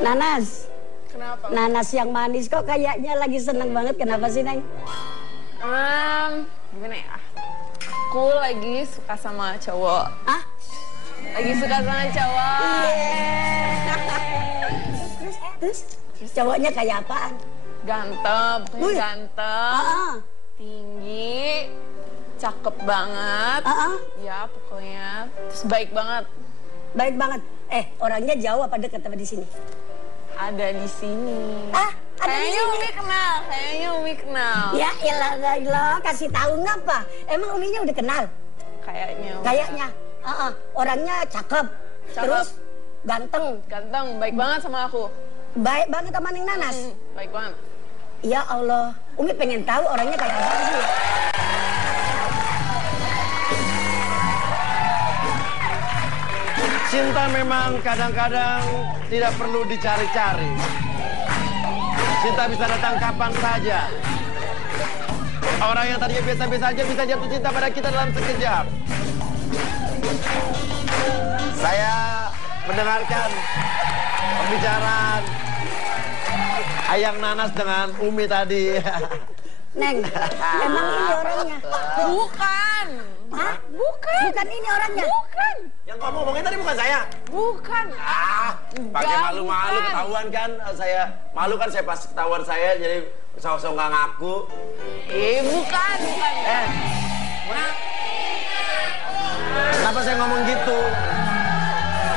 Nanas. Kenapa? Nanas yang manis kok kayaknya lagi seneng banget. Kenapa sih, Neng? Gimana ya? Aku lagi suka sama cowok. Ah? Lagi suka sama cowok. Terus cowoknya kayak apaan? Ganteng, ganteng, tinggi, cakep banget. Ya pokoknya, terus baik banget. Baik banget. Orangnya jauh apa dekat apa di sini? Ada di sini. Ada kayaknya di sini. Umi kenal, kayaknya Umi kenal. Ya ilah, kasih tahu ngapa? Emang Uminya udah kenal? Kayaknya. Kayaknya. Orangnya cakep. Terus ganteng. Ganteng, baik banget sama aku. Baik banget sama Neng Nanas. Baik banget. Ya Allah, Umi pengen tahu orangnya kayak apa sih? Cinta memang kadang-kadang tidak perlu dicari-cari. Cinta bisa datang kapan saja. Orang yang tadinya biasa-biasa aja bisa jatuh cinta pada kita dalam sekejap. Saya mendengarkan pembicaraan Ayang Nanas dengan Umi tadi. Neng, emang ini orangnya? Bukan. Hah? Bukan. Bukan ini orangnya? Bukan. Yang kamu ngomongin tadi bukan saya. Bukan. Pakai malu-malu ketahuan kan saya. Malu kan saya pas ketahuan saya jadi sosok nggak ngaku. Bukan. Kenapa saya ngomong gitu?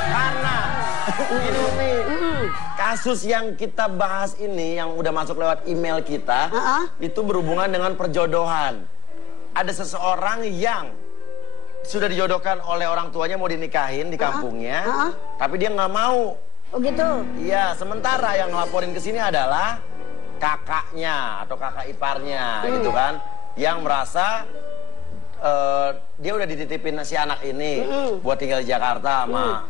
Karena ini kasus yang kita bahas ini yang udah masuk lewat email kita itu berhubungan dengan perjodohan. Ada seseorang yang sudah dijodohkan oleh orang tuanya mau dinikahin di kampungnya, tapi dia nggak mau. Oh gitu? Iya, sementara yang ngelaporin ke sini adalah kakaknya atau kakak iparnya gitu kan, yang merasa dia udah dititipin si anak ini buat tinggal di Jakarta sama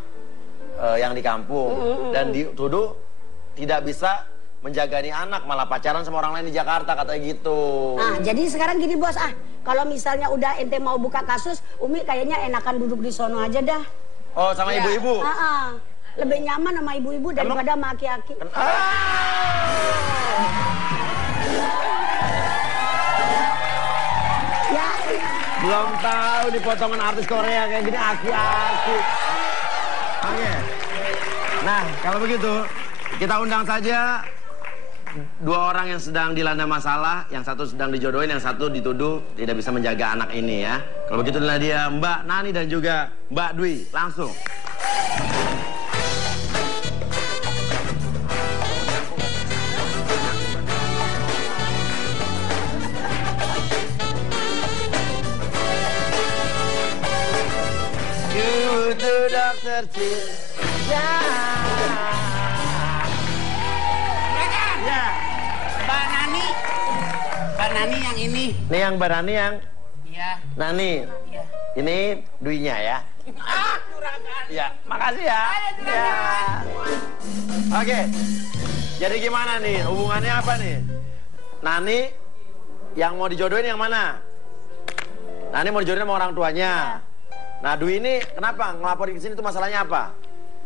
yang di kampung dan dituduh tidak bisa menjaga nih anak, malah pacaran sama orang lain di Jakarta katanya gitu. Jadi sekarang gini bos, kalau misalnya udah ente mau buka kasus, Umi kayaknya enakan duduk di sono aja dah. Oh, sama ibu-ibu? Lebih nyaman sama ibu-ibu daripada sama aki-aki. Ya. Belum tahu di potongan artis Korea kayak gini aki-aki. Oke. Nah, kalau begitu kita undang saja dua orang yang sedang dilanda masalah, yang satu sedang dijodohin, yang satu dituduh tidak bisa menjaga anak ini ya. Kalau begitu adalah dia Mbak Nani dan juga Mbak Dwi. Langsung. Kudu dokter cinta. Mbak Nani yang ini. Ini yang Mbak Nani yang? Iya. Nani. Iya. Ini Dwinya ya? Juragan. Ya, makasih ya. Ya. Oke. Jadi gimana nih? Hubungannya apa nih? Nani yang mau dijodohin yang mana? Nani mau dijodohin sama orang tuanya. Nah, Dwi ini kenapa ngelaporin ke sini tuh masalahnya apa?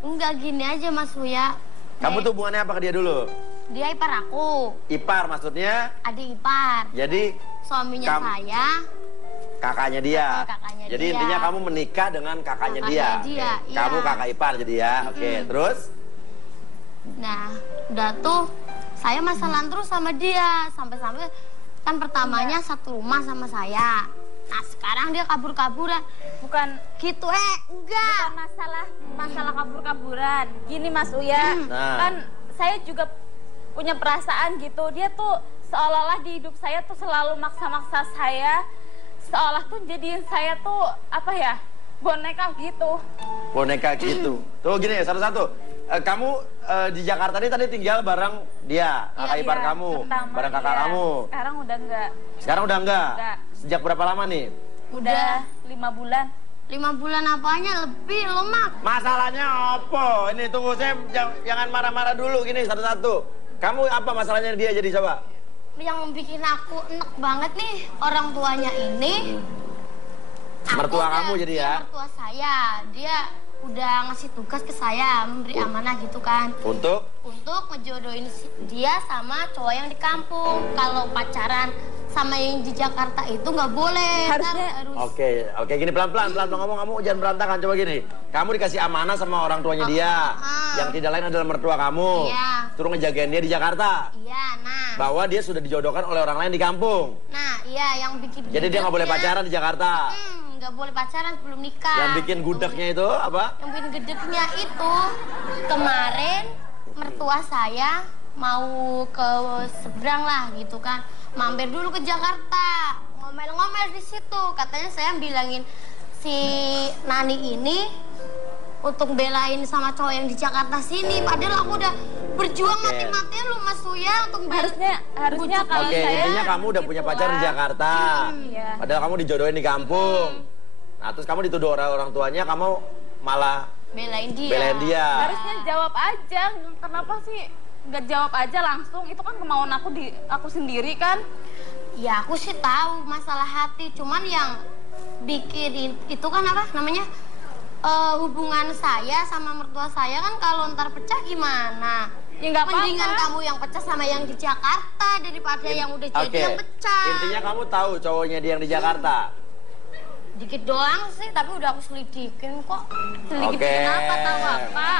Enggak, gini aja Mas Uya. Kamu tuh hubungannya apa ke dia dulu? Dia ipar aku. Ipar maksudnya? Adik ipar. Jadi suaminya saya. Kakaknya dia. Kakaknya jadi dia. intinya kamu menikah dengan kakaknya dia. Iya. Kamu kakak ipar jadi ya. Oke, terus? Nah, udah tuh saya masalah terus sama dia. Sampai-sampai kan pertamanya satu rumah sama saya. Nah, sekarang dia kabur-kaburan. Bukan gitu, enggak. Bukan masalah kabur-kaburan. Gini Mas Uya, kan saya juga punya perasaan gitu. Dia tuh seolah-olah di hidup saya tuh selalu maksa-maksa saya. Seolah tuh jadiin saya tuh, apa ya, boneka gitu. Boneka gitu. Tuh gini ya, satu-satu. kamu di Jakarta ini tadi tinggal bareng dia, kakak ipar kamu, bareng kakak kamu. Sekarang udah enggak. Sekarang udah enggak? Enggak. Sejak berapa lama nih? Udah 5 bulan. 5 bulan apanya lebih lo mak? Masalahnya apa? Ini tunggu, saya jangan marah-marah dulu gini satu-satu. Kamu apa masalahnya dia jadi coba? Yang bikin aku enek banget nih orang tuanya ini. Mertua kamu jadi ya? Mertua saya, dia udah ngasih tugas ke saya, memberi amanah gitu kan. Untuk Ngejodohin dia sama cowok yang di kampung. Kalau pacaran sama yang di Jakarta itu nggak boleh. Harusnya Oke, gini pelan-pelan ngomong, kamu jangan berantakan, coba gini. Kamu dikasih amanah sama orang tuanya dia, yang tidak lain adalah mertua kamu. Iya. Suruh ngejagain dia di Jakarta. Iya, nah. Bahwa dia sudah dijodohkan oleh orang lain di kampung. Nah, iya yang bikin. Jadi dia nggak boleh pacaran di Jakarta. Nggak boleh pacaran sebelum nikah. Yang bikin gudegnya itu apa? Yang bikin gedeknya itu kemarin mertua saya mau ke seberang lah gitu kan, mampir dulu ke Jakarta, ngomel-ngomel di situ. Katanya saya bilangin si Nani ini untuk belain sama cowok yang di Jakarta sini, padahal aku udah berjuang mati-matian loh Mas Uya untuk harusnya kalau saya intinya kamu udah punya pacar di Jakarta, iya. Padahal kamu dijodohin di kampung. Nah terus kamu dituduh orang tuanya, kamu malah belain dia. Harusnya jawab aja, kenapa sih nggak jawab aja langsung? Itu kan kemauan aku sendiri kan. Ya aku sih tahu masalah hati, cuman yang bikin itu kan apa namanya, hubungan saya sama mertua saya kan kalau ntar pecah gimana? Ya nggak apa-apa. Mendingan kamu yang pecah sama yang di Jakarta daripada yang udah jadi yang pecah. Intinya kamu tahu cowoknya dia yang di Jakarta. Dikit doang sih, tapi udah aku selidikin kok. Selidikin apa, tahu apa?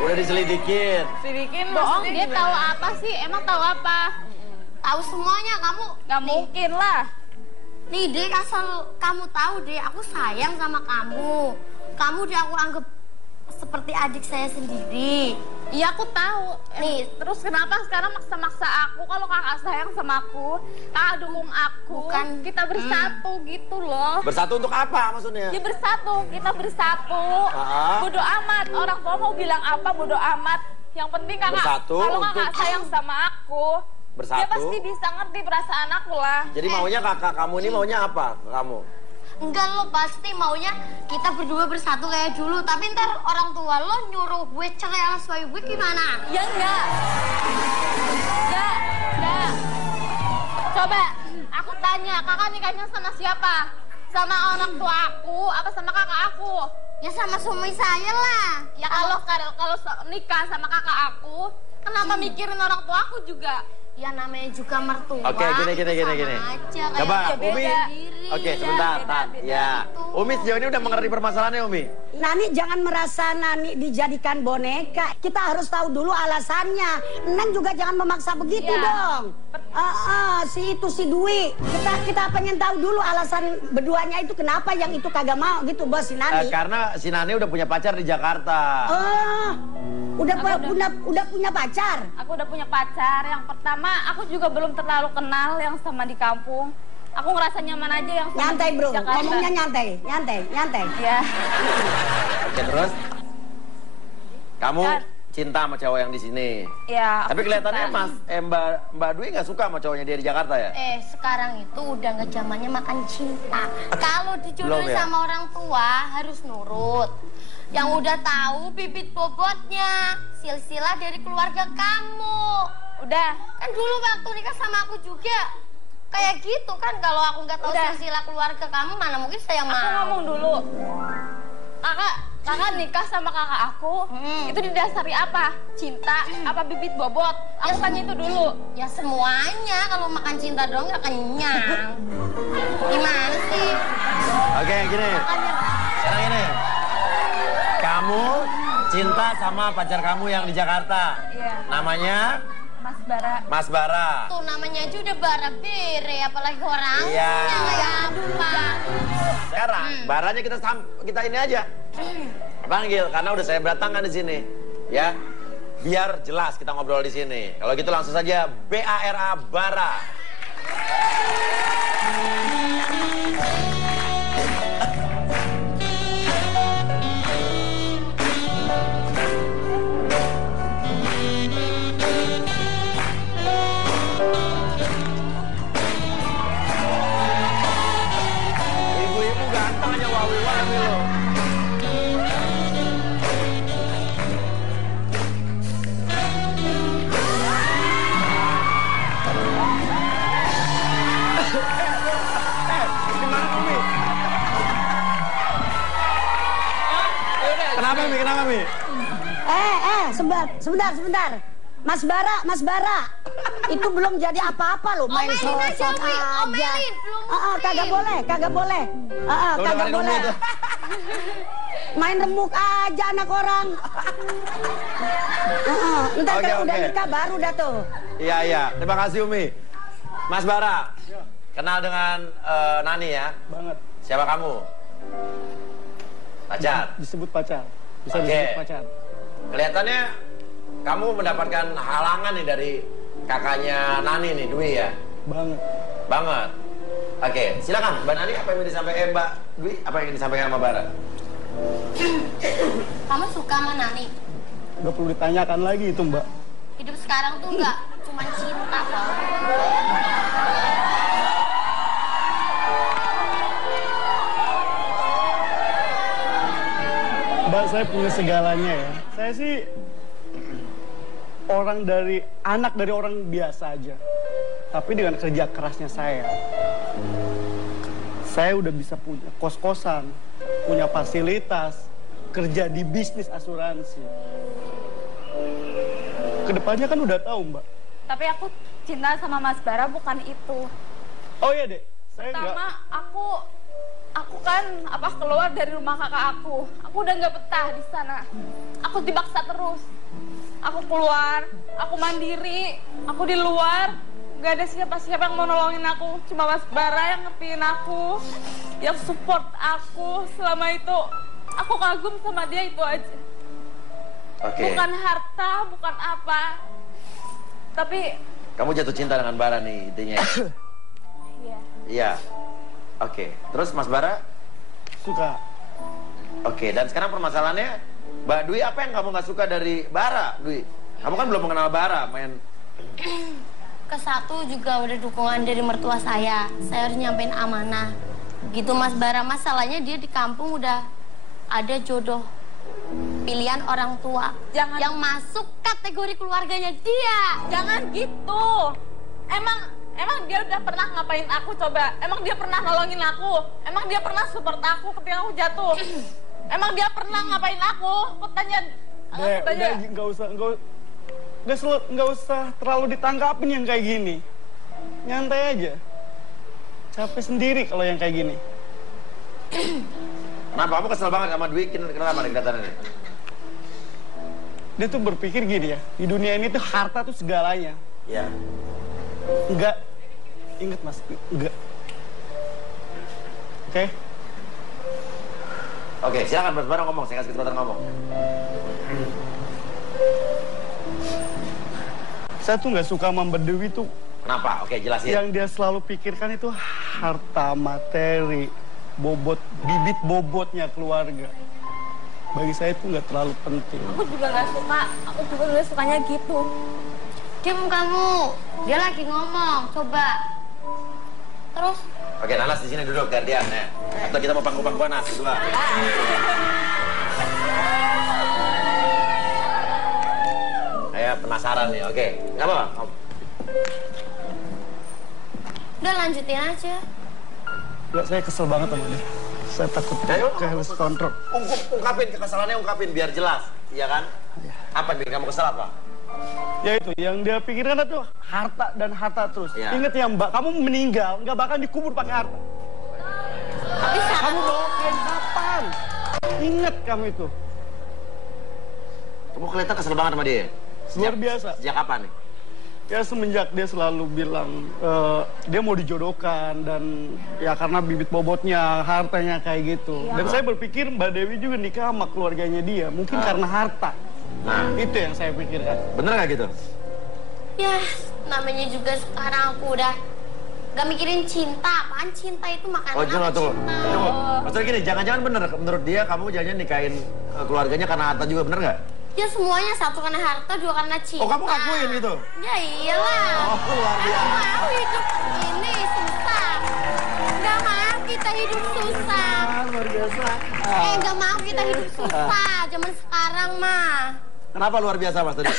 Udah diselidikin. Selidikin bohong, dia tahu apa sih? Emang tahu apa? Tahu semuanya kamu. Nggak mungkin lah. Nih Dek, asal kamu tahu deh, aku sayang sama kamu. Kamu udah aku anggap seperti adik saya sendiri. Iya aku tahu. Nih, terus kenapa sekarang maksa-maksa aku kalau kakak sayang sama aku, kakak dukung aku, Bukan. kita bersatu gitu loh. Bersatu untuk apa maksudnya? Ya bersatu, kita bersatu. Ah. Bodo amat, orang tua mau bilang apa bodo amat. Yang penting kakak, Bersatu kalau kakak untuk- sayang sama aku, Bersatu. dia pasti bisa ngerti perasaan aku lah. Jadi maunya kakak kamu ini maunya apa ke kamu? Enggak, lo pasti maunya kita berdua bersatu kayak dulu. Tapi ntar orang tua lo nyuruh gue cerai sama suami gue gimana? Ya enggak. Enggak. Coba, aku tanya, kakak nikahnya sama siapa? Sama orang tua aku, apa sama kakak aku? Ya sama suami saya lah. Ya kalau nikah sama kakak aku, kenapa mikirin orang tua aku juga? Ya namanya juga mertua. Oke, gini. Sama aja, kayak Coba, dia Umi. beda diri. Oke, sebentar, Tan. Ya. Umi sejauh ini udah mengerti permasalahannya, Umi? Nani jangan merasa Nani dijadikan boneka. Kita harus tahu dulu alasannya. Neng juga jangan memaksa begitu dong. Si Dwi. Kita pengen tahu dulu alasan berduanya itu kenapa yang itu kagak mau gitu bos si Nani. Karena si Nani udah punya pacar di Jakarta. Udah punya pacar. Aku udah punya pacar. Yang pertama, aku juga belum terlalu kenal yang sama di kampung. Aku ngerasa nyaman aja yang sama Nyantai di bro, Jakarta. ngomongnya nyantai. Ya. Oke, terus? Kamu cinta sama cowok yang di sini. Ya. Tapi aku kelihatannya cinta. Mbak Dwi nggak suka sama cowoknya dia di Jakarta ya? Sekarang itu udah nggak zamannya makan cinta. Kalau dijodohin Belum ya? sama orang tua harus nurut. Yang udah tahu bibit bobotnya, silsilah dari keluarga kamu. Udah. Kan dulu waktu nikah sama aku juga kayak gitu kan. Kalau aku nggak tahu Udah. silsilah keluarga kamu, mana mungkin saya mau. Aku ngomong dulu. Kakak nikah sama kakak aku, itu didasari apa? Cinta, apa bibit bobot? Aku tanya itu dulu. Ya semuanya, kalau makan cinta doang nggak kenyang. Gimana sih? Oke, gini. Sekarang gini. Kamu cinta sama pacar kamu yang di Jakarta. Iya. Namanya? Mas Bara. Mas Bara. Tuh namanya aja udah bara bere, apalagi orangnya Iya. kayak apa. Sekarang baranya kita ini aja. Panggil karena udah saya datangkan di sini. Ya. Biar jelas kita ngobrol di sini. Kalau gitu langsung saja BARA Bara. sebentar. Mas Bara. Itu belum jadi apa-apa loh, main sosok aja. Kagak boleh. Kagak boleh. Main remuk aja anak orang. Ntar kalau udah nikah baru dah tuh. Iya. Terima kasih Umi. Mas Bara, kenal dengan Nani ya? Banget. Siapa kamu? Pacar? Disebut pacar. Bisa disebut pacar. Kelihatannya kamu mendapatkan halangan nih dari kakaknya Nani nih, Dwi ya? Banget. Oke, silakan Mbak Nani, apa yang ingin disampaikan Mbak Dwi? Apa yang ingin disampaikan sama Bara? Kamu suka sama Nani? Gak perlu ditanyakan lagi itu, Mbak. Hidup sekarang tuh nggak cuma cinta, tau. Mbak, saya punya segalanya ya. Saya sih anak dari orang biasa aja. Tapi dengan kerja kerasnya saya udah bisa punya kos-kosan, punya fasilitas, kerja di bisnis asuransi. Kedepannya kan udah tahu, Mbak. Tapi aku cinta sama Mas Bara bukan itu. Oh iya, Dek. Pertama, aku kan keluar dari rumah kakak aku. Aku udah nggak betah di sana. Aku dipaksa terus. Aku keluar, aku mandiri, aku di luar. Gak ada siapa-siapa yang mau nolongin aku. Cuma Mas Bara yang ngertiin aku, yang support aku selama itu. Aku kagum sama dia, itu aja. Bukan harta, bukan apa. Tapi... Kamu jatuh cinta dengan Bara nih, intinya. Iya. Oke. Terus Mas Bara? Suka. Oke, dan sekarang permasalahannya, Mbak Dwi, apa yang kamu nggak suka dari Bara, Dwi? Kamu kan belum mengenal Bara, Kesatu juga udah dukungan dari mertua saya. Saya harus nyampein amanah. Gitu Mas Bara, masalahnya dia di kampung udah ada jodoh pilihan orang tua yang masuk kategori keluarganya dia. Jangan gitu. Emang dia udah pernah ngapain aku coba? Emang dia pernah nolongin aku? Emang dia pernah support aku ketika aku jatuh? Emang dia pernah ngapain aku? Aku tanya. Nggak usah terlalu ditangkapin yang kayak gini. Nyantai aja. Capek sendiri kalau yang kayak gini. Kenapa kamu kesel banget sama Dwi? Kenapa nih kelihatannya? Dia tuh berpikir gini ya, di dunia ini tuh harta tuh segalanya. Iya. Enggak. Ingat Mas, enggak. Oke, silakan Mas Bara ngomong, saya kasih kesempatan ngomong. Saya tuh nggak suka sama Mbak Dewi tuh. Kenapa? Oke, jelasin. Yang dia selalu pikirkan itu harta, materi, bibit bobotnya keluarga. Bagi saya itu nggak terlalu penting. Aku juga nggak sukanya gitu. Diam kamu, dia lagi ngomong, coba. Terus? Oke, Nanas di sini duduk, gantian ya. Atau kita mau pangku-pangkuan nasi dua. Saya penasaran nih, oke. Nggak apa-apa. Udah lanjutin aja. Enggak, saya kesel banget sama dia. Saya takut kehilangan kontrol. Ungkapin kekesalannya, biar jelas. Iya kan? Apa yang bikin kamu kesel apa? Ya itu, yang dia pikirkan itu harta dan harta terus. Ya. Ingat ya Mbak, kamu meninggal nggak bakal dikubur pakai harta. Tapi kamu bawa kain kapan? Ingat kamu itu. Kamu kelihatan kesel banget sama dia? Luar biasa. Sejak kapan nih? Ya semenjak dia selalu bilang dia mau dijodohkan dan ya karena bibit bobotnya, hartanya kayak gitu. Dan saya berpikir Mbak Dewi juga nikah sama keluarganya dia, mungkin karena harta. Nah, itu yang saya pikirkan. Bener nggak gitu? Ya, namanya juga sekarang aku udah gak mikirin cinta. Apaan cinta itu makanan Tunggu. Maksudnya gini, jangan-jangan bener menurut dia kamu jangan nikahin keluarganya karena harta juga, bener nggak? Ya semuanya, satu karena harta, dua karena cinta. Oh, kamu ngakuin itu? Ya iyalah. Oh, luar biasa. Gak mau hidup ini susah. Gak mau kita hidup susah. Luar biasa. Gak mau kita hidup susah. Zaman sekarang mah. Kenapa luar biasa Mas tadi?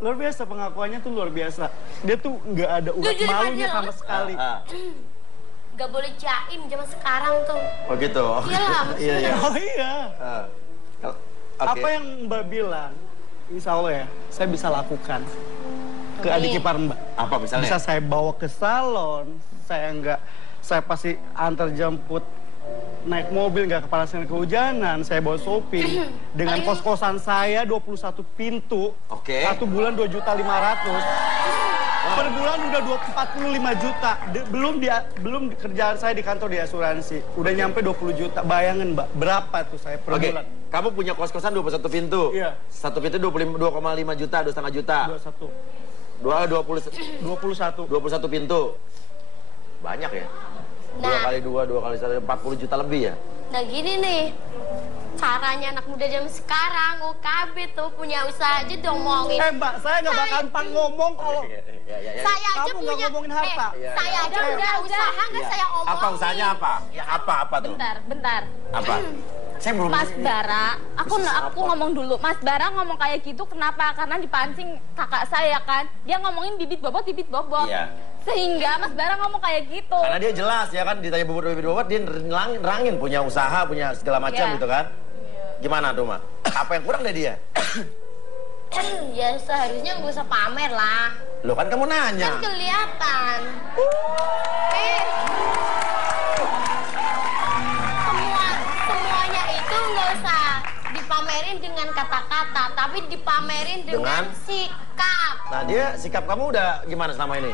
Luar biasa, pengakuannya tuh luar biasa. Dia tuh nggak ada urat malunya sama sekali. Gak boleh jaim zaman sekarang tuh. Oh gitu? Iyalah. Iya. Oh iya. Okay. Apa yang Mbak bilang, insya Allah ya, saya bisa lakukan ke adik ipar Mbak. Apa misalnya? Bisa saya bawa ke salon, saya pasti antar jemput naik mobil, nggak kepanasan kehujanan, saya bawa shopping. Dengan kos-kosan saya 21 pintu, 1 bulan 2.500.000. Per bulan udah 45 juta. Belum kerjaan saya di kantor di asuransi. Udah nyampe 20 juta. Bayangin Mbak, berapa tuh saya per bulan? Kamu punya kos-kosan 21 pintu. Iya. 1 pintu 2,5 juta, 2,5 juta. 21 pintu. Banyak ya? 2 kali 2 kali 1, 40 juta lebih ya? Nah gini nih, caranya anak muda zaman sekarang, OKB tuh punya usaha aja dong ngomongin. Mbak, saya nggak bakalan ngomong kalau saya aja kamu punya, nggak ngomongin harta. Saya aja punya usaha nggak saya omongin. Apa usahanya apa? Ya apa tuh? Bentar. Apa? Saya belum. Mas Bara, aku ngomong dulu. Mas Bara ngomong kayak gitu kenapa? Karena dipancing kakak saya kan. Dia ngomongin bibit bobot. Iya. Sehingga Mas Bara ngomong kayak gitu. Karena dia jelas ya kan, ditanya bibit bobot, dia nerangin punya usaha, punya segala macam gitu kan. Gimana tuh, Mak? Apa yang kurang dari dia? Ya seharusnya nggak usah pamer lah. Loh kan kamu nanya. Kan kelihatan. Semuanya itu nggak usah dipamerin dengan kata-kata, tapi dipamerin dengan sikap. Nah dia, sikap kamu udah gimana selama ini?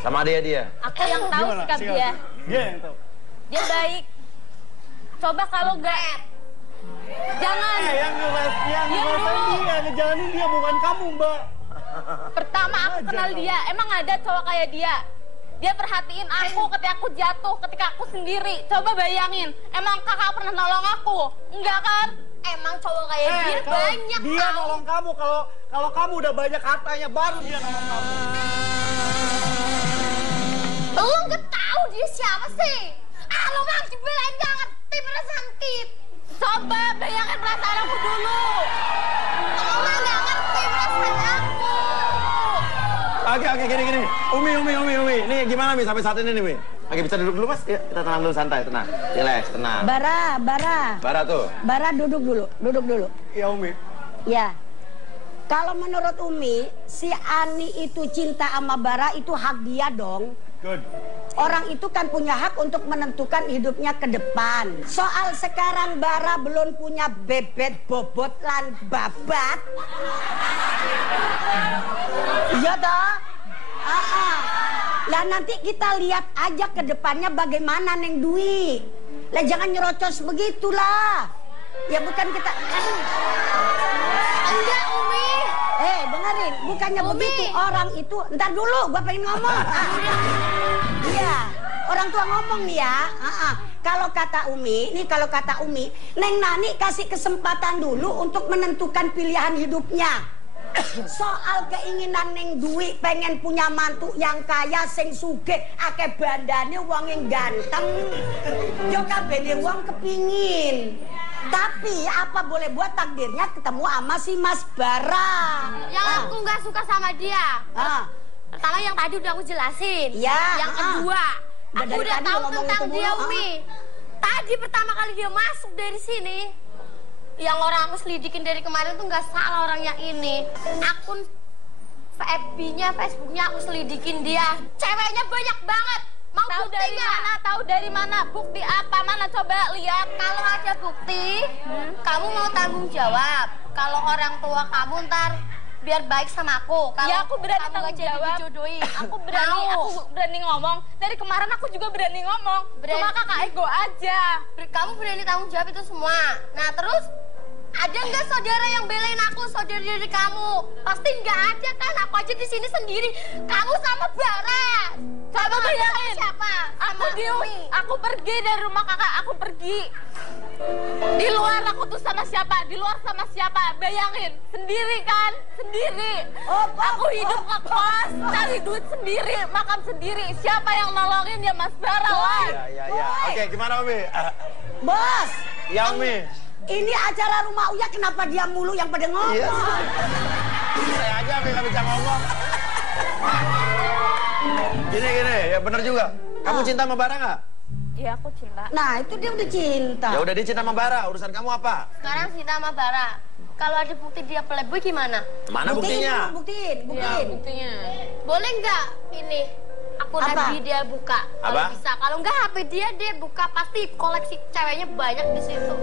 Sama dia? Aku yang tahu sikap dia. Dia yang tahu. Dia baik. Coba kalau enggak, jangan. Yang ngerasain dia, ngejalanin dia, bukan kamu, Mbak. Pertama aku kenal dia, emang ada cowok kayak dia? Dia perhatiin aku ketika aku jatuh, ketika aku sendiri. Coba bayangin, emang kakak pernah nolong aku? Enggak kan? Emang cowok kayak dia banyak. Dia nolong kamu, kalau kamu udah banyak hartanya, baru dia nolong kamu. Lu nggak tahu dia siapa sih? Lo mah dibelain nggak ngerti perasaan Tit. Coba bayangin perasaan aku dulu. Lo mah nggak ngerti perasaan aku. Oke, gini. Umi. Nih gimana Mi sampai saat ini nih Mi? Oke, bisa duduk dulu Mas? Ya, kita tenang dulu, santai, tenang. Relax, tenang. Bara tuh. Bara duduk dulu. Ya Umi. Ya. Kalau menurut Umi, si Ani itu cinta sama Bara itu hak dia dong. Good. Orang itu kan punya hak untuk menentukan hidupnya ke depan. Soal sekarang Bara belum punya bebet, bobot, lan babat. Iya toh? Lah nanti kita lihat aja ke depannya bagaimana Neng Dwi. Lah jangan nyerocos begitulah. Ya bukan kita... Enggak Umi. Dengerin, bukannya Umi. begitu. Orang itu, ntar dulu gua pengen ngomong. Iya, orang tua ngomong nih ya. Kalau kata Umi, Neng Nani kasih kesempatan dulu untuk menentukan pilihan hidupnya. Soal keinginan Neng Dwi pengen punya mantu yang kaya, sing sugih, akeh bandane, wong yang ganteng. Yo kabeh wong kepingin. Tapi apa boleh buat takdirnya ketemu sama si Mas Bara. Yang aku nggak suka sama dia. Pertama yang tadi udah aku jelasin. Ya. Yang kedua, aku udah tahu tentang dia Umi. Tadi pertama kali dia masuk dari sini, yang orang aku selidikin dari kemarin tuh nggak salah orangnya ini. Akun FB-nya, Facebooknya aku selidikin dia. Ceweknya banyak banget. Mau Tahu bukti dari nggak? mana? Tahu dari mana? Bukti apa? Mana coba lihat. Kalau ada bukti, kamu mau tanggung jawab. Kalau orang tua kamu ntar biar baik sama aku. Kalau Ya aku berani kamu tanggung nggak jadi jawab. dijodohin. Aku berani ngomong. Dari kemarin aku juga berani ngomong. Cuma kakak ego aja. Kamu berani tanggung jawab itu semua. Nah terus ada nggak saudara yang belain aku, saudara dari kamu? Pasti nggak ada kan? Aku aja di sini sendiri. Kamu sama Bara. Coba bayangin. Siapa? Aku pergi dari rumah kakak. Aku pergi. Di luar aku tuh sama siapa? Di luar sama siapa? Bayangin. Sendiri kan? Sendiri. Aku hidup ngekos, cari duit sendiri, makan sendiri. Siapa yang nolongin ya Mas Bara lah. Ya. Oke, gimana Umi? Bos. Ya Umi. Ini acara rumah Uya, kenapa dia mulu yang pada ngomong? Iya. Saya aja nggak bisa ngomong. Gini, ya bener juga. Kamu cinta sama Bara nggak? Iya aku cinta. Nah itu dia udah cinta. Ya udah dia cinta sama Bara, urusan kamu apa? Sekarang cinta sama Bara. kalau ada bukti dia playboy gimana? Mana buktinya? Buktiin. Iya, buktinya. Boleh nggak ini akun FB dia buka? Kalau bisa. Kalau nggak HP dia buka, pasti koleksi ceweknya banyak di situ.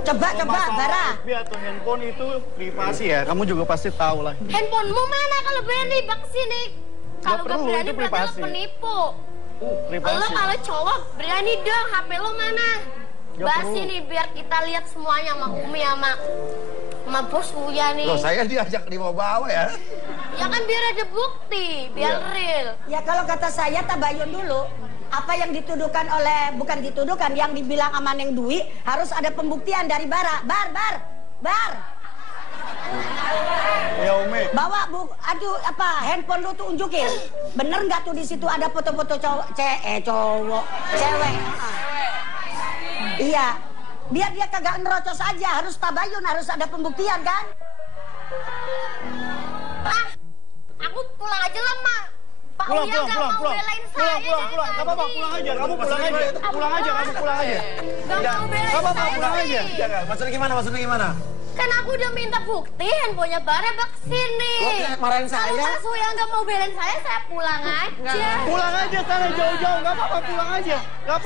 Coba, Bara. FB atau handphone itu privasi ya, kamu juga pasti tahu lah. Handphonemu mana kalau berani bak sini? Kalau nggak berani berarti lo penipu. Privasi. Lo kalau cowok berani dong, HP lo mana? Bahas sini biar kita lihat semuanya sama Umi sama bos Uya nih. Loh, saya diajak dibawa ya. Ya kan biar ada bukti, biar real. Ya kalau kata saya tabayun dulu. Apa yang dituduhkan bukan dituduhkan, yang dibilang sama Neng Dwi harus ada pembuktian dari Bara. Bar. Ya Umi. Bawa handphone lu tuh unjukin. Bener nggak tuh di situ ada foto-foto cewek. Iya. Biar dia kagak nerocos aja, harus tabayun, harus ada pembuktian kan? Aku pulang aja lah, Mak. Pak Pulang. Uya nggak mau belain saya. Pulang. Gak apa-apa, pulang aja. Kamu pulang aja. Pulang aja. Gak mau belain Gak apa-apa, saya pulang aja. Jangan. Maksudnya gimana? Kan aku udah minta bukti handphonenya Bara bak sini. Lo marahin saya? Kalau Mas Uya nggak mau belain saya pulang aja. Pulang aja sana jauh-jauh. Gak apa-apa, pulang aja. Gak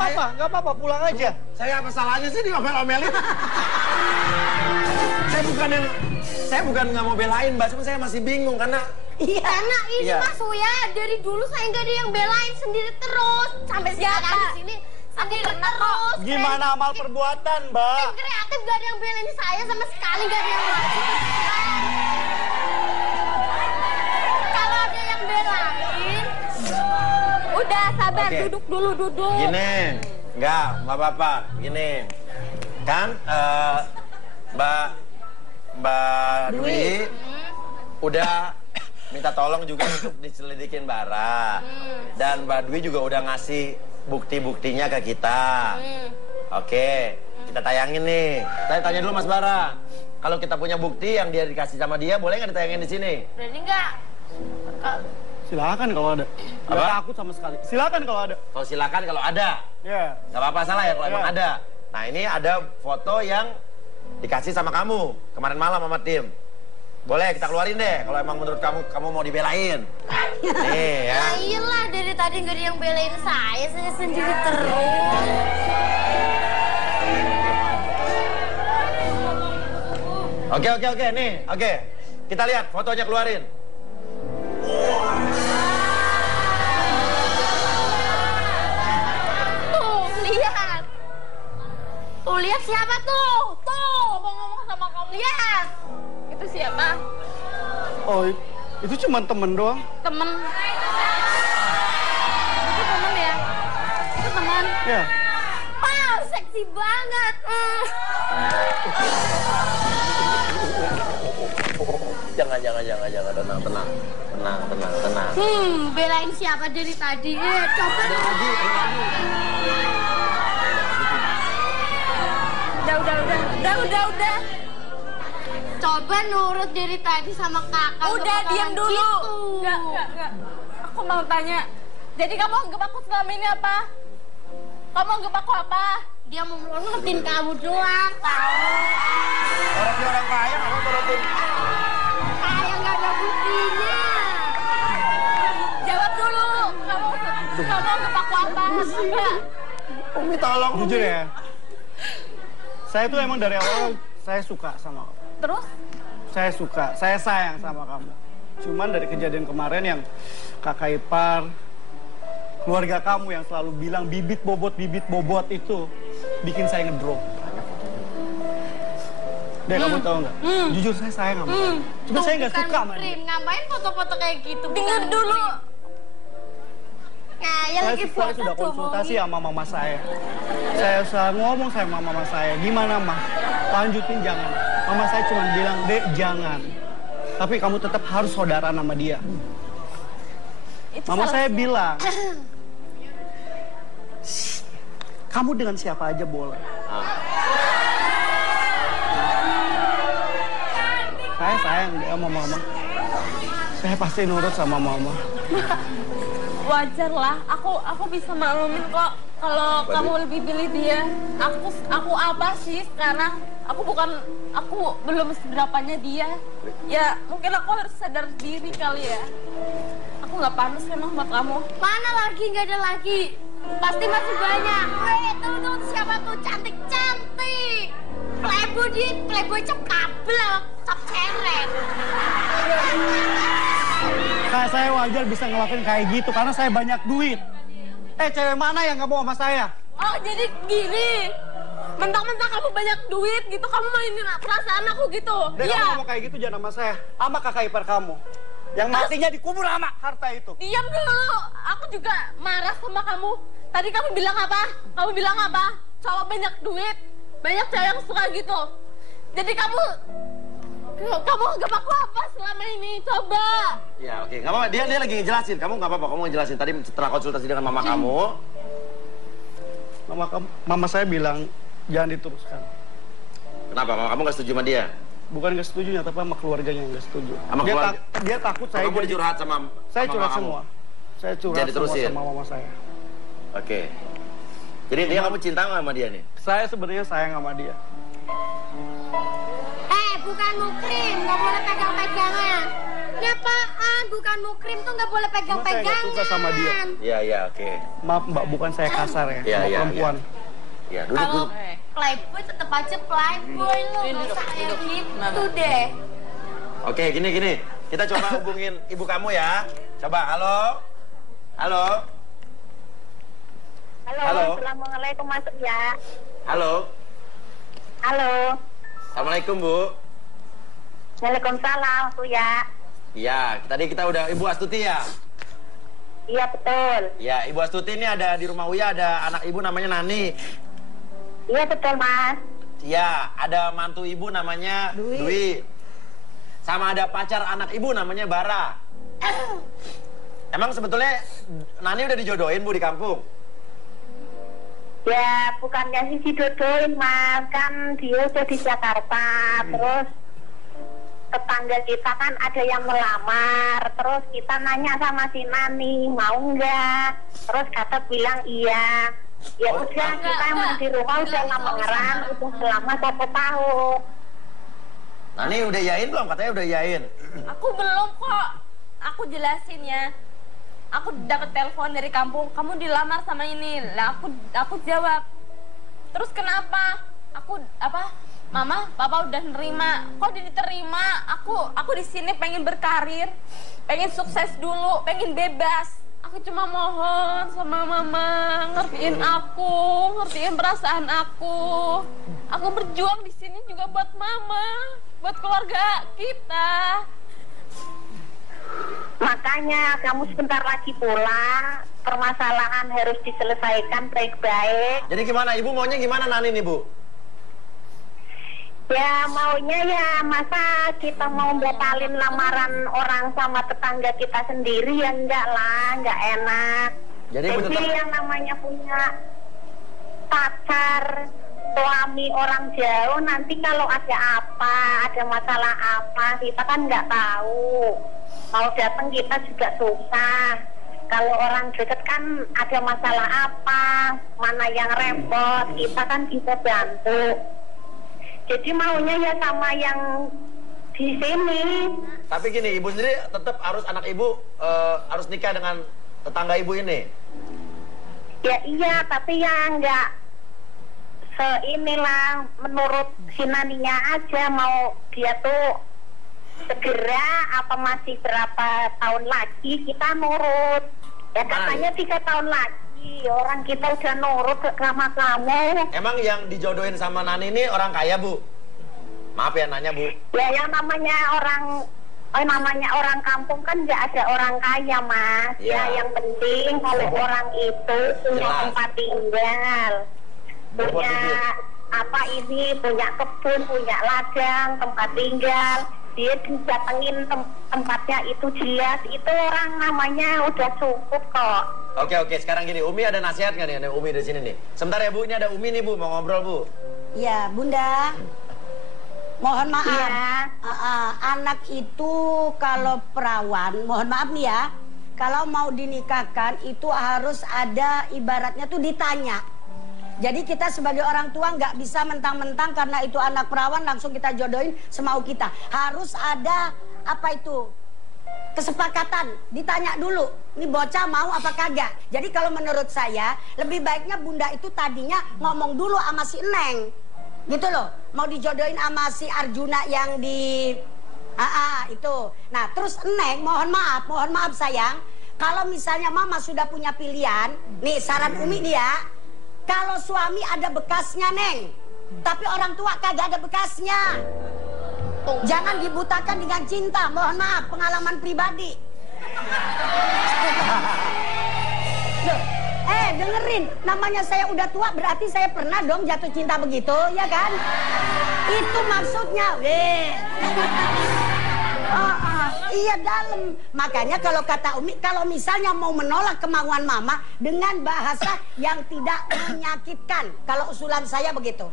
apa-apa, pulang aja. Saya apa salahnya sih diomel-omelin? Saya bukan nggak mau belain, Mbak. Cuma saya masih bingung karena Karena ini Mas Uya dari dulu saya nggak ada yang belain, sendiri terus sampai sekarang di sini sendiri terus. Gimana amal perbuatan, Mbak? Tim kreatif gak ada yang belain saya sama sekali, gak ada yang masuk. Kalau ada yang belain, Udah, sabar. Oke. Duduk dulu, duduk. gini, nggak apa-apa, gini. Kan Mbak Dwi udah minta tolong juga untuk diselidikin Bara. Dan Mbak Dwi juga udah ngasih bukti-buktinya ke kita. Oke, kita tayangin nih. Saya tanya dulu Mas Bara. Kalau kita punya bukti yang dia dikasih sama dia, boleh nggak ditayangin di sini? berani nggak? Silakan kalau ada. Apa? Gak takut sama sekali. Silakan kalau ada. Kalau silakan kalau ada. Ya. Nggak apa-apa salah ya kalau emang ada. Nah ini ada foto yang dikasih sama kamu kemarin malam sama tim. Boleh kita keluarin deh kalau emang menurut kamu mau dibelain. Nih ya. Nah iyalah, dari tadi nggak ada yang belain saya sendiri terus. Oke, nih, oke. Kita lihat fotonya keluarin. Tuh, lihat siapa tuh? Tuh, mau ngomong sama kamu, lihat. Itu siapa? Oh, itu cuma temen doang. Temen. Itu temen ya? Itu teman. Ya. Wow, seksi banget. Jangan. Tenang. Belain siapa dari tadi? Coba dong. Udah. Coba nurut dari tadi sama kakak. Udah, diam dulu. Gitu. Enggak. Aku mau tanya. Jadi kamu anggap aku selama ini apa? Kamu anggap aku apa? Dia mau nurutin kamu doang, tahu? Orang kaya kamu turutin. Kayak nggak ada buktinya. Jawab dulu. Kamu anggap aku apa? Enggak. Umi tolong. Jujur ya. Saya tuh emang dari awal saya suka sama kamu. Terus? Saya sayang sama kamu. Cuman dari kejadian kemarin yang kakak ipar, keluarga kamu yang selalu bilang bibit bobot itu bikin saya ngedrop. Deh, kamu tahu nggak? Jujur saya sayang sama kamu. Cuma saya nggak suka sama dia. Ngapain foto-foto kayak gitu? Dengar dulu. Kayak lagi Saya foto sudah tuh. konsultasi sama mama saya. Saya sudah ngomong sama mama saya, gimana mah? Lanjutin jangan. Mama saya cuma bilang, Dek jangan. Tapi kamu tetap harus saudara sama dia. Mama saya bilang, kamu dengan siapa aja boleh. Saya sayang dia sama mama. Saya pasti nurut sama mama. Wajar lah, aku bisa maklumin kok kalau kamu lebih pilih dia. Aku apa sih sekarang? Aku belum seberapanya dia. Ya mungkin aku harus sadar diri kali ya. Aku nggak pantas emang buat kamu. Mana lagi, nggak ada lagi. Pasti masih banyak. Weh, tuh siapa tuh cantik-cantik. Playboy cap kabel, cap ceret. Kayak saya wajar bisa ngelakuin kayak gitu karena saya banyak duit. Cewek mana yang nggak mau sama saya? Oh, jadi gini. Mentang-mentang kamu banyak duit gitu, kamu mainin perasaan aku gitu. Dan kamu ngomong kayak gitu jangan sama saya. Sama kakak ipar kamu. Yang matinya dikubur sama harta itu. Diam dulu. Aku juga marah sama kamu. Tadi kamu bilang apa? Kamu bilang apa? Cowok banyak duit. Banyak cewek yang suka gitu. Jadi kamu anggap aku apa selama ini? Coba. Ya oke, nggak apa-apa. Dia lagi ngejelasin. Kamu nggak apa-apa, kamu ngejelasin. Tadi setelah konsultasi dengan mama kamu. Mama saya bilang jangan diteruskan. Kenapa? Mama kamu nggak setuju sama dia? Bukan nggak setujunya, tapi sama keluarganya yang nggak setuju. Dia takut saya. Kamu curhat sama saya curhat kamu? semua. Saya curhat semua sama mama saya. Oke. Jadi dia kamu cinta nggak sama dia nih? Saya sebenarnya sayang sama dia. Bukan mukrim, nggak boleh pegang-pegangan. Ya apaan? Bukan mukrim tuh nggak boleh pegang-pegangan. Saya nggak suka sama dia. Iya, oke. Maaf Mbak, bukan saya kasar ya, sama perempuan. Iya, duduk. Playboy tetap aja playboy lo, nggak usah kayak gitu deh. Oke, gini. Kita coba hubungin ibu kamu ya. Coba, halo. Halo. Assalamualaikum Mas ya. Halo. Assalamualaikum Bu. Waalaikumsalam Bu ya. Iya, tadi kita udah Ibu Astuti ya? Iya betul. Ya, Ibu Astuti ini ada di rumah Uya, ada anak ibu namanya Nani. Iya betul Mas. Iya, ada mantu ibu namanya Dwi. Sama ada pacar anak ibu namanya Bara. Emang sebetulnya Nani udah dijodohin Bu di kampung? Ya bukannya sih dijodohin Mas, kan dia udah di Jakarta. Terus tetangga kita kan ada yang melamar. Terus kita nanya sama si Nani, mau nggak? Terus kata bilang iya. Ya udah kita emang di rumah udah lamaran, udah selama 1 tahun. Nani udah yain belum? Katanya udah yain. Aku belum kok. Aku jelasin ya. Aku dapat telepon dari kampung, kamu dilamar sama ini. Lah aku jawab. Terus kenapa? Mama, Papa udah nerima. Kok udah diterima? Aku di sini pengen berkarir, pengen sukses dulu, pengen bebas. Aku cuma mohon sama Mama, ngertiin aku, ngertiin perasaan aku. Aku berjuang di sini juga buat Mama, buat keluarga kita. Makanya kamu sebentar lagi pulang, permasalahan harus diselesaikan baik-baik. Jadi gimana? Ibu maunya gimana Nani nih Bu? Ya maunya ya masa kita mau batalin lamaran orang sama tetangga kita sendiri ya enggak lah, enggak enak. Jadi yang namanya punya pacar, suami orang jauh, nanti kalau ada apa, ada masalah apa, kita kan nggak tahu. Mau datang kita juga susah. Kalau orang deket kan ada masalah apa, mana yang repot, kita kan bisa bantu. Jadi maunya ya sama yang di sini. Tapi gini, ibu sendiri tetap harus anak ibu harus nikah dengan tetangga ibu ini. Ya iya, tapi ya nggak inilah menurut si Naninya aja, mau dia tuh segera apa masih berapa tahun lagi kita nurut. Ya katanya 3 tahun lagi orang kita udah nurut sama kamu. Emang yang dijodohin sama Nani ini orang kaya Bu? Maaf ya nanya Bu. Ya yang namanya orang kampung kan nggak ada orang kaya Mas. Ya yang penting kalau orang itu punya tempat tinggal, punya punya kebun, punya ladang, tempat tinggal. Dia didatengin tempatnya itu jelas, itu orang namanya udah cukup kok. Oke, sekarang gini, Umi ada nasihat nggak nih? Ada Umi di sini nih. Sebentar ya Bu, ini ada Umi nih Bu, mau ngobrol Bu. Ya Bunda, mohon maaf. Ya. Anak itu kalau perawan, mohon maaf nih ya, kalau mau dinikahkan itu harus ada ibaratnya tuh ditanya. Jadi kita sebagai orang tua nggak bisa mentang-mentang karena itu anak perawan langsung kita jodohin semau kita. Harus ada apa itu? Kesepakatan, ditanya dulu, ini bocah mau apa kagak. Jadi kalau menurut saya, lebih baiknya bunda itu tadinya ngomong dulu sama si Neng. Gitu loh, mau dijodohin sama si Arjuna yang di... itu. Nah terus Neng, mohon maaf sayang. Kalau misalnya mama sudah punya pilihan, nih saran Umi dia, kalau suami ada bekasnya Neng, tapi orang tua kagak ada bekasnya. Jangan dibutakan dengan cinta, mohon maaf, pengalaman pribadi. Loh, dengerin, namanya saya udah tua berarti saya pernah dong jatuh cinta begitu, ya kan? Itu maksudnya, iya dalam. Makanya kalau kata Umi, kalau misalnya mau menolak kemauan mama dengan bahasa yang tidak menyakitkan. Kalau usulan saya begitu.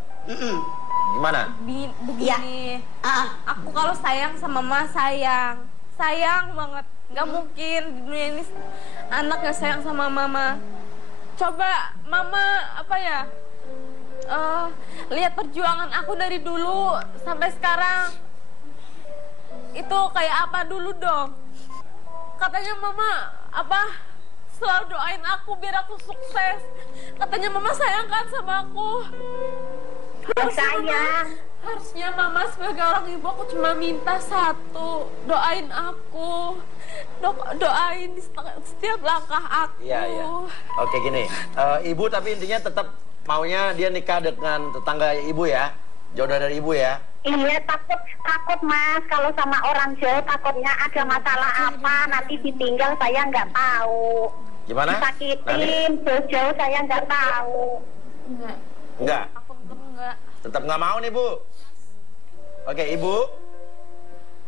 Gimana? Begini, aku kalau sayang sama mama sayang banget. Gak mungkin di dunia ini anak gak sayang sama mama. Coba mama lihat perjuangan aku dari dulu sampai sekarang. Itu kayak apa dulu dong? Katanya mama selalu doain aku biar aku sukses. Katanya mama sayang kan sama aku. Harusnya mama sebagai orang ibu aku cuma minta satu, doain aku. Doain di setiap langkah aku. Iya. Oke gini, ibu tapi intinya tetap maunya dia nikah dengan tetangga ibu ya? Jodoh dari ibu ya? Iya, takut Mas. Kalau sama orang jauh takutnya ada masalah apa, nanti ditinggal saya nggak tahu. Gimana? Disakitin, jauh-jauh saya nggak tahu. Enggak? Aku enggak. Tetap nggak mau nih Bu? Oke Ibu.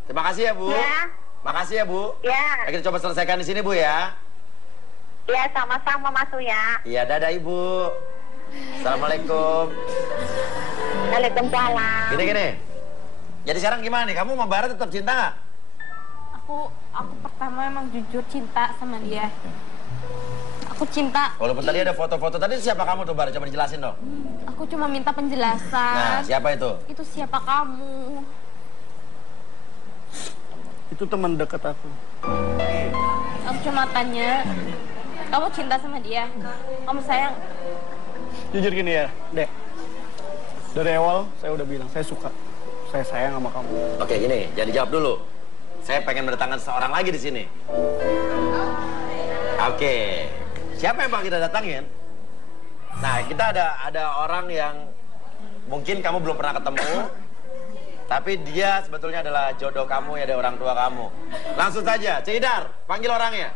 Terima kasih ya Bu. Ya. Makasih ya Bu. Ya. Kita coba selesaikan di sini Bu ya. Ya, sama-sama Mas Uya. Iya, dadah Ibu. Assalamualaikum. Waalaikumsalam. Gini. Jadi sekarang gimana nih? Kamu sama Bara tetap cinta nggak? Aku pertama emang jujur cinta sama dia. Aku cinta. Walaupun tadi ada foto-foto, tadi siapa kamu tuh Bara? Coba dijelasin dong. Aku cuma minta penjelasan. Nah, siapa itu? Itu siapa kamu? Itu teman dekat aku. Aku cuma tanya, kamu cinta sama dia? Kamu sayang? Jujur gini ya, Dek. Dari awal saya udah bilang, saya suka. Saya sayang sama kamu. Oke, gini, jadi jawab dulu. Saya pengen berdatangan seorang lagi di sini. Oke. Siapa yang bakal kita datangin? Nah, kita ada orang yang mungkin kamu belum pernah ketemu, tapi dia sebetulnya adalah jodoh kamu ya, dari orang tua kamu. Langsung saja, Cidar, panggil orangnya.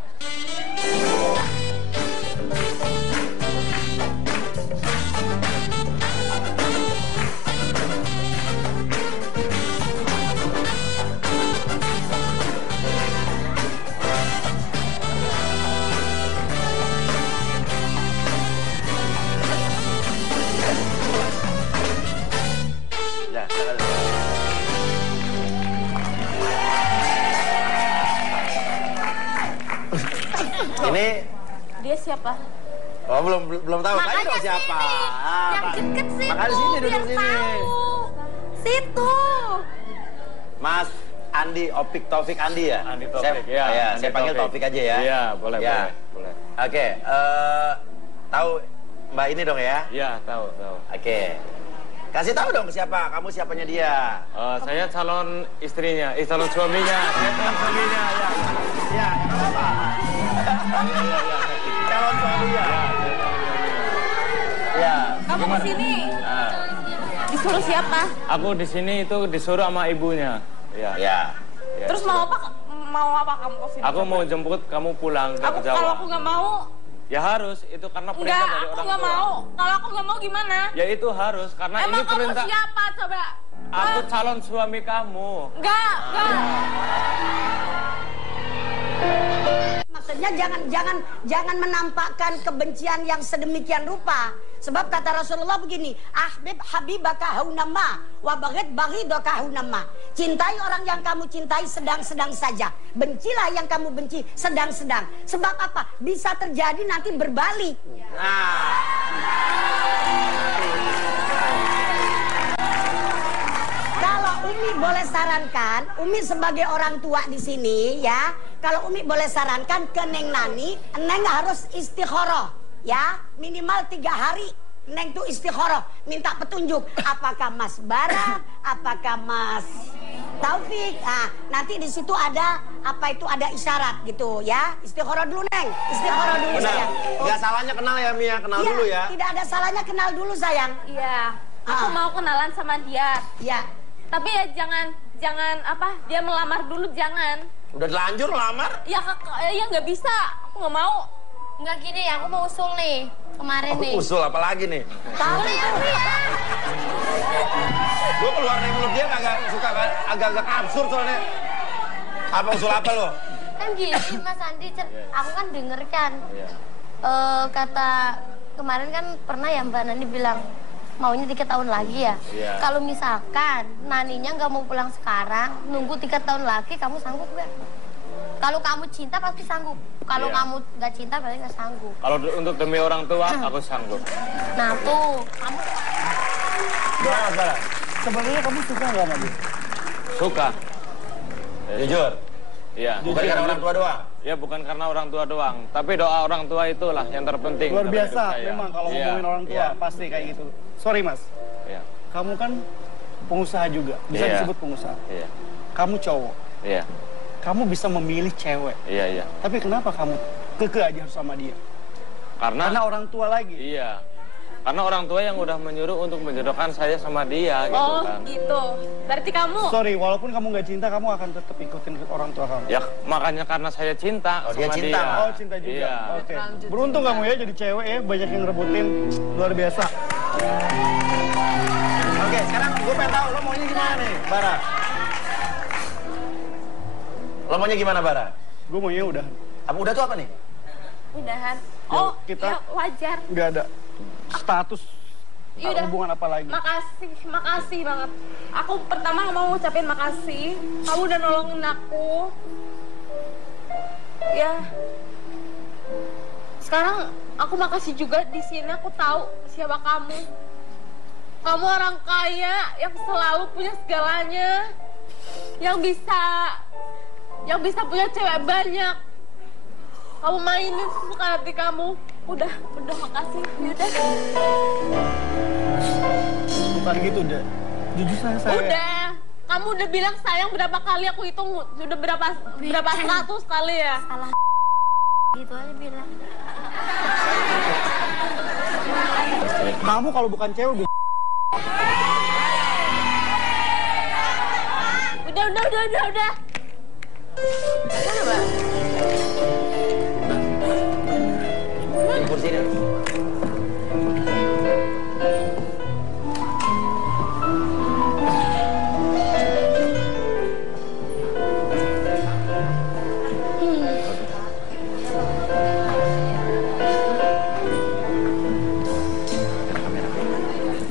Ini dia siapa? Oh, belum tahu. Tanya dong siapa? Yang deket situ. Makanya sini duduk sini. Situ. Mas Andi, Taufik Andi ya? Andi Taufik, saya panggil Taufik aja ya. Iya, boleh. Oke, tahu Mbak ini dong ya? Iya, tahu. Oke. Kasih tahu dong siapa, kamu siapanya dia? Saya calon istrinya, calon suaminya. Saya calon suaminya, ya. Ya, nggak apa-apa. Calon suaminya. Ya. Kamu kesini disuruh siapa? Aku di sini itu disuruh sama ibunya. Ya. Terus mau apa kamu kesini? Aku mau jemput kamu pulang ke Jawa. Kalau aku nggak mau. Ya harus, itu karena perintah dari orang tua. Aku nggak mau. Kalau aku nggak mau gimana? Ya itu harus, karena ini perintah. Emang kamu siapa coba? Aku calon suami kamu. Enggak. Maksudnya jangan menampakkan kebencian yang sedemikian rupa. Sebab kata Rasulullah begini, ahbib habibaka haunamma wa baghid baghidaka haunamma. Cintai orang yang kamu cintai sedang-sedang saja. Bencilah yang kamu benci sedang-sedang. Sebab apa? Bisa terjadi nanti berbalik. Nah. boleh sarankan, Umi sebagai orang tua di sini ya, kalau Umi boleh sarankan ke Neng Nani, Neng harus istikharah ya, minimal 3 hari. Neng tuh istikharah, minta petunjuk. Apakah Mas Bara, apakah Mas Taufik? Nah, nanti di situ ada apa itu ada isyarat gitu ya. Istikharah dulu Neng, istikharah dulu sayang. Gak salahnya kenal ya Mia, kenal Iya, dulu ya. tidak ada salahnya kenal dulu sayang. Iya, aku mau kenalan sama dia. Iya. Tapi ya jangan apa, dia melamar dulu jangan. Udah telanjur lamar? Ya nggak bisa, aku nggak mau. Nggak gini, aku mau usul nih. Kemarin nih. Usul apa lagi nih? Boleh ya, Bu ya? Gue keluar dari mulut dia agak-agak absurd soalnya. Apa usul apa lo? Kan gini Mas Andi, aku kan denger kan. Kata kemarin kan pernah ya Mbak Nani bilang maunya 3 tahun lagi ya. Kalau misalkan Naninya nggak mau pulang sekarang, nunggu 3 tahun lagi, kamu sanggup nggak? Kalau kamu cinta pasti sanggup. Kalau kamu nggak cinta berarti nggak sanggup. Kalau untuk demi orang tua, aku sanggup. Nah tuh, kamu... Gimana, Bara? Sebenarnya kamu suka nggak sama dia? Suka. Jujur? Iya. Bukan karena orang tua doang? Ya bukan karena orang tua doang. Tapi doa orang tua itulah yang terpenting. Luar dalam biasa, hidup saya. memang kalau ngomongin orang tua pasti kayak gitu. Sorry Mas, kamu kan pengusaha juga, bisa disebut pengusaha. Iya. Kamu cowok. Iya. Kamu bisa memilih cewek. Iya. Tapi kenapa kamu keke aja harus sama dia? Karena orang tua lagi. Iya. Karena orang tua yang udah menyuruh untuk menjodohkan saya sama dia gitu kan. Oh gitu. Berarti kamu... Sorry, walaupun kamu nggak cinta, kamu akan tetap ikutin orang tua kamu. Ya makanya karena saya cinta sama dia cinta. dia. Oh cinta juga. Iya. Oke. Beruntung kamu ya jadi cewek ya, banyak yang ngerebutin. Luar biasa. Oke, sekarang gue pengen tahu lo maunya gimana nih, Bara? Lo maunya gimana, Bara? Gue maunya udah. Apa udah tuh apa nih? Udahan. Ya, Oh, kita ya wajar. nggak ada status Yaudah. hubungan apa lagi. Makasih banget. Aku pertama mau ngucapin makasih. Kamu udah nolongin aku. Ya. Sekarang aku makasih juga di sini aku tahu siapa kamu. Kamu orang kaya yang selalu punya segalanya. Yang bisa punya cewek banyak. Kamu mainin suka hati kamu. Udah makasih. Udah. Bukan gitu, deh. Jujur saya. Udah. Kamu udah bilang sayang berapa kali, aku hitung udah berapa 100 kali ya? Salah gitu aja bilang. Kamu kalau bukan cewek, gue... Udah. Coba. Di kursi ini.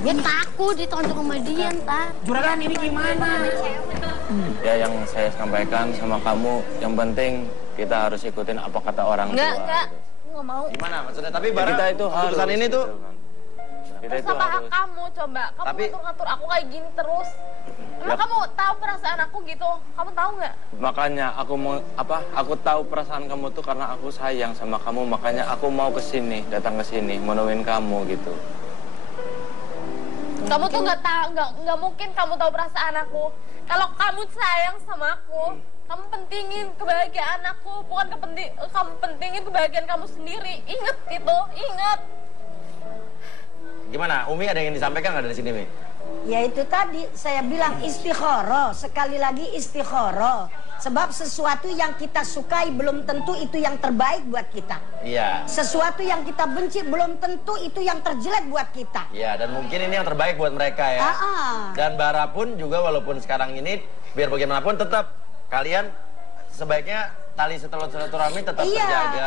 Dia takut ditonjok sama dia ntar. Juragan ini gimana? Ya yang saya sampaikan sama kamu, yang penting kita harus ikutin apa kata orang tua. Enggak. Aku nggak mau. Gimana maksudnya? Tapi Bara, Kita itu harus. keputusan ini tuh gitu kan. Kita itu Terus apa harus. kamu coba? Kamu Tapi- ngatur-ngatur aku kayak gini terus. Emang kamu tahu perasaan aku gitu? Kamu tahu nggak? Makanya aku tahu perasaan kamu tuh karena aku sayang sama kamu, makanya aku mau datang ke sini, mau nemuin kamu gitu. Kamu tuh nggak mungkin kamu tahu perasaan aku. Kalau kamu sayang sama aku, kamu pentingin kebahagiaan aku, bukan kamu pentingin kebahagiaan kamu sendiri. Ingat itu, ingat. gimana? Umi ada yang disampaikan nggak dari sini, Mi? Ya itu tadi saya bilang istikharah, sekali lagi istikharah. Sebab sesuatu yang kita sukai belum tentu itu yang terbaik buat kita. Iya. Sesuatu yang kita benci belum tentu itu yang terjelek buat kita. Iya, dan mungkin ini yang terbaik buat mereka ya. Dan Bara pun juga walaupun sekarang ini biar bagaimanapun tetap kalian sebaiknya tali silaturahmi tetap terjaga.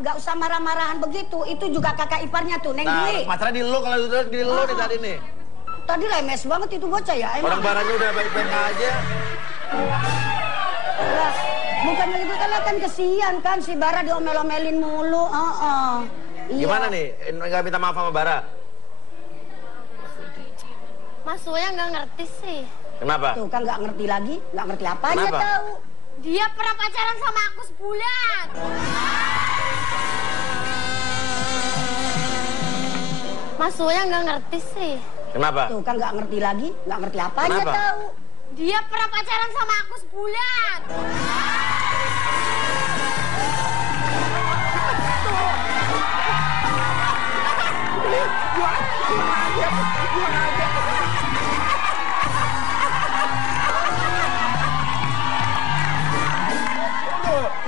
Nggak usah marah-marahan begitu. Itu juga kakak iparnya tuh, Neng Dwi. Masalah di lo, kalau di lo nih tadi nih. Tadi lemes banget itu bocah ya. Orang Baranya udah baik-baik aja. Lah, bukannya gitu kan kesian kan si Bara diomel-omelin mulu. Iya. Gimana nih? Nggak minta maaf sama Bara? Mas Uya nggak ngerti sih. Kenapa? Tuh kan nggak ngerti lagi, nggak ngerti apa aja Kenapa? tahu. Dia pernah pacaran sama aku sebulan. Mas Uya nggak ngerti sih. Kenapa? Tuh kan nggak ngerti lagi, nggak ngerti apa aja Kenapa? tahu. Dia pernah pacaran sama aku sebulan.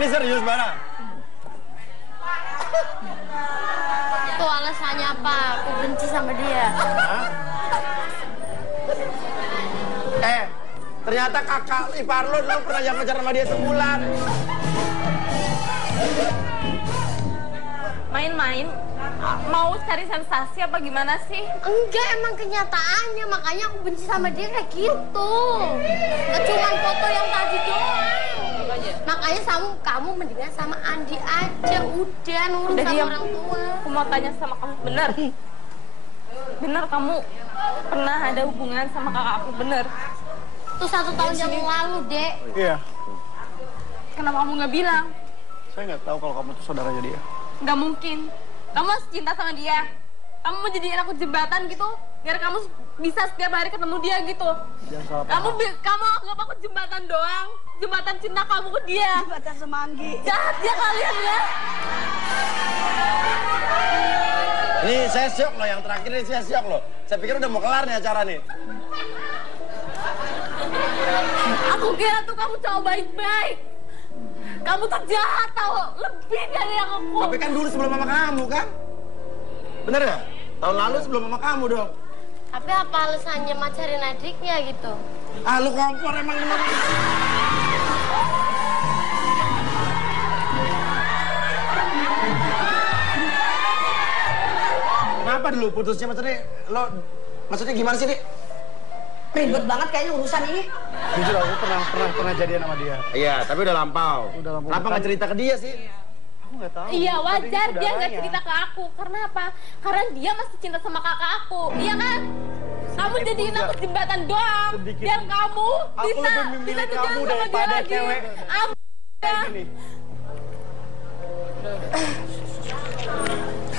Ini serius, Bara? Tuh alasannya apa? Aku benci sama dia. Ternyata kakak ipar lu pernah yang pacaran sama dia sebulan. Main-main? Mau cari sensasi apa gimana sih? Enggak, emang kenyataannya. Makanya aku benci sama dia kayak gitu. Gak cuma foto yang tadi doang. Makanya kamu mendingan sama Andi aja. Udah nurut sama orang tua. Aku mau tanya sama kamu, bener? Bener kamu pernah ada hubungan sama kakak aku, bener? Itu 1 tahun yang lalu, Dek. Iya. Kenapa kamu nggak bilang? Saya nggak tahu kalau kamu tuh saudaranya dia. Nggak mungkin. Kamu masih cinta sama dia. Kamu mau jadiin aku jembatan gitu, biar kamu bisa setiap hari ketemu dia gitu. Jangan salah paham. Kamu anggap aku jembatan doang. Jembatan cinta kamu ke dia. Jembatan semanggi. Jahat ya kalian ya. Ini saya syok loh, yang terakhir ini saya syok loh. Saya pikir udah mau kelar nih acara nih. Aku kira tuh kamu cowok baik-baik. Kamu tuh jahat tau, lebih dari yang aku. Tapi kan dulu sebelum mama kamu kan? Bener ya? Tahun lalu sebelum mama kamu dong. Tapi apa alasannya macarin adiknya gitu? Ah, lu kompor emang. Kenapa dulu putusnya maksudnya gimana sih, Dik? Ribet banget kayaknya urusan ini. Jujur aku pernah jadian sama dia. Iya, tapi udah lampau. Udah lampau. Kenapa nggak cerita ke dia sih? Aku nggak tahu. Iya wajar Tadi dia nggak saudaranya. cerita ke aku. Karena apa? Karena dia masih cinta sama kakak aku. Iya kan? Kamu Sedikit jadiin juga. aku jembatan doang. Sedikit. Biar kamu Aku bisa lebih memilih jalan kamu sama dia daripada lagi. cewek. Gini.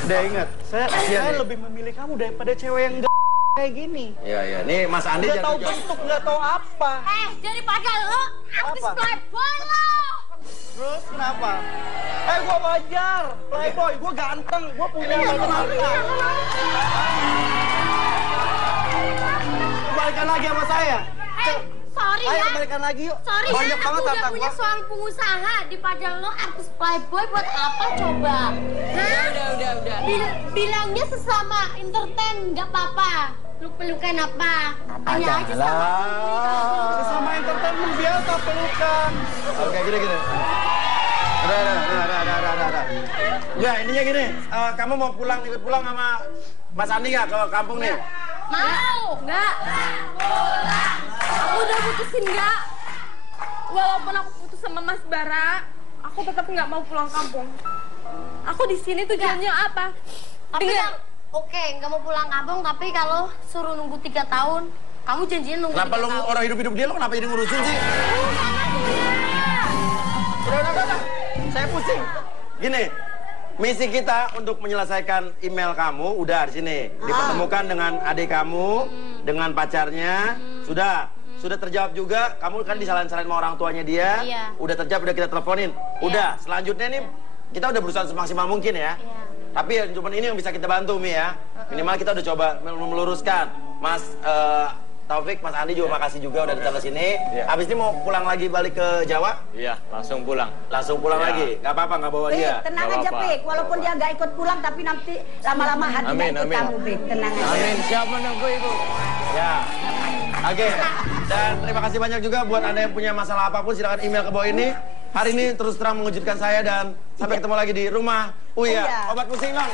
Udah ingat, saya lebih memilih kamu daripada cewek yang kayak gini. Iya. Nih Mas Andi Nggak tahu jangan- bentuk, nggak tahu apa. Daripada lo, artis Apa? playboy lo. Terus kenapa? Gua wajar, playboy, gua ganteng, gua punya banyak harta. Kembalikan lagi sama saya. Sorry Ayo ya. kembalikan lagi yuk. Sorry Banyak ya, banget aku udah harta punya gua. suami pengusaha. Daripada lo artis playboy buat apa coba? Hah? Udah. Bilangnya sesama entertain, nggak apa-apa. Lu pelukan apa? Tanya aja sama Sesama entertainment biasa pelukan. Oke, gini. Udah. Ya, intinya gini, kamu mau ikut pulang sama Mas Andi nggak ke kampung nih? Mau? Nggak. Aku udah putusin nggak. Walaupun aku putus sama Mas Bara, aku tetap nggak mau pulang kampung. Aku di sini tujuannya apa? Tapi Dengar. oke, nggak mau pulang kampung, tapi kalau suruh nunggu 3 tahun, kamu janjian nunggu Kenapa 3 lu tahun. orang hidup dia, lu kenapa jadi ngurusin sih? Udah. Saya pusing. Gini, misi kita untuk menyelesaikan email kamu udah di sini. Dipertemukan dengan adik kamu, dengan pacarnya. Sudah terjawab juga. Kamu kan disalahin-salahin sama orang tuanya dia. Iya. Udah terjawab, udah kita teleponin. Udah, selanjutnya nih kita udah berusaha semaksimal mungkin ya. Tapi ya, cuma ini yang bisa kita bantu, Mi ya. Minimal kita udah coba meluruskan. Mas Taufik, Mas Andi juga makasih juga udah datang ke sini. Iya. Habis ini mau pulang lagi balik ke Jawa? Iya, langsung pulang. Langsung pulang Iya. lagi? Nggak apa-apa, nggak bawa Pik, dia? tenang Nggak aja apa-apa. Pik. Walaupun dia nggak ikut pulang, tapi nanti lama-lama hatinya Amin, ikut amin. kamu Pik. Tenang aja. Amin, siap menunggu Ibu. Ya. Oke. Dan terima kasih banyak juga buat Anda yang punya masalah apapun, silakan email ke bawah ini. Hari ini terus terang mengejutkan saya dan sampai ketemu lagi di rumah Uya. Uya. Obat pusing dong.